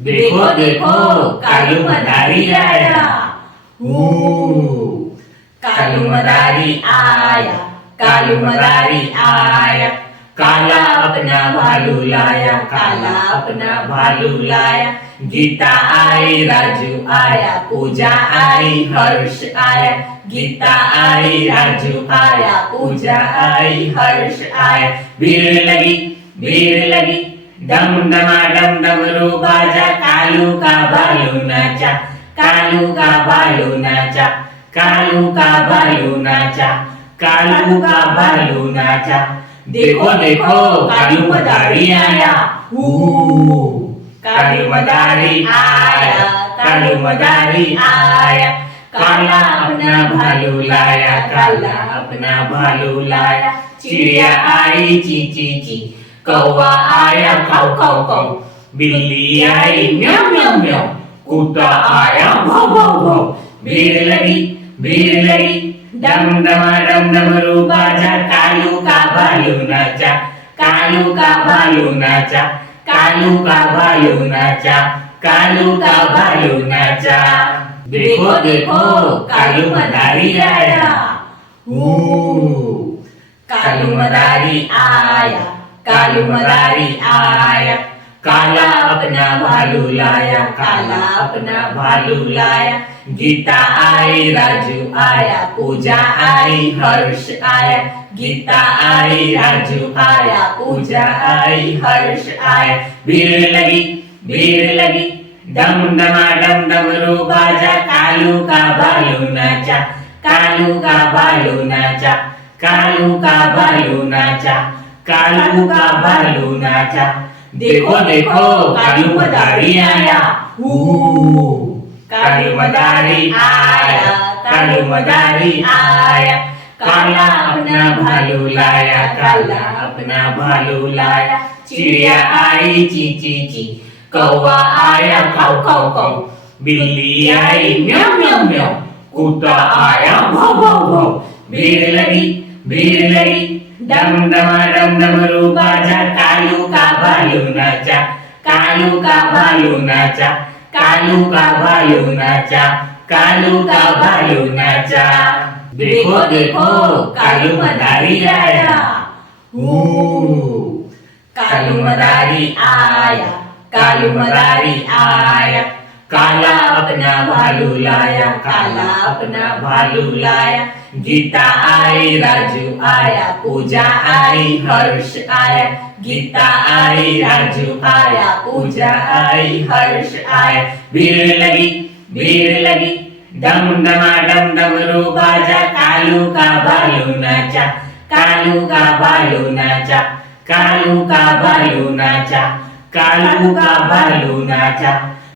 देखो देखो कालू मदारी आया। कालू मदारी आया, कालू मदारी आया। काला अपना भालू लाया, काला अपना भालू लाया। गीता आई, राजू आया, पूजा आई, हर्ष आया। गीता आई, राजू आया, पूजा आई, हर्ष आया। भीड़ लगी, डम डमा डम डमरू बाजा। कालू का भालू नाचा, कालू का भालू नाचा, कालू का भालू नाचा, कालू का भालू नाचा। देखो देखो कालू मदारी आया। कालू मदारी आया, कालू मदारी आया। काला अपना भालू लाया, काला अपना भालू लाया। चिड़िया आई ची ची ची, कौवा आया काऊ काऊ काऊ। बिल्ली आई म्याऊ म्याऊ म्याऊ, कुत्ता आया भाव भाव भाव। भीड़ लगी, डम डमा डम डमरू बाजा। कालू का भालू नाचा, कालू का भालू नाचा, कालू का भालू नाचा, कालू का भालू नाचा। देखो देखो कालू मदारी आया। कालू मदारी आया, कालू मदारी आया। काला अपना भालू लाया, काला अपना भालू लाया। गीता आई, राजू आया, पूजा आई, हर्ष आया। गीता आई, राजू आया, पूजा आई, हर्ष आया। भीड़ लगी, डम डमा डम डमरू बाजा। कालू का भालू नाचा, कालू का भालू नाचा, कालू का भालू नाचा, कालू का भालू नाचा। देखो देखो कालू मदारी आया। कालू मदारी आया, कालू मदारी आया। काला अपना भालू लाया, काला अपना भालू लाया। चिड़िया आई ची ची ची, कौवा आया काऊ काऊ काऊ। बिल्ली आई म्याऊ म्याऊ म्याऊ, कुत्ता आया भाव भाव भाव। भीड़ लगी, डम डमा डम डमरू बाजा। कालू का भालू नाचा, कालू का भालू नाचा, कालू का भालू नाचा, कालू का भालू नाचा। देखो देखो कालू मदारी आया। कालू मदारी आया, कालू मदारी आया। काला अपना भालू लाया, काला अपना भालू लाया। गीता आई, राजू आया, पूजा आई, हर्ष आया। गीता आई, राजू आया, पूजा आई, हर्ष आया। भीड़ लगी, डम डमा डम डमरू बाजा। कालू का भालू नाचा, कालू का भालू नाचा, कालू का भालू नाचा, कालू का भालू नाचा।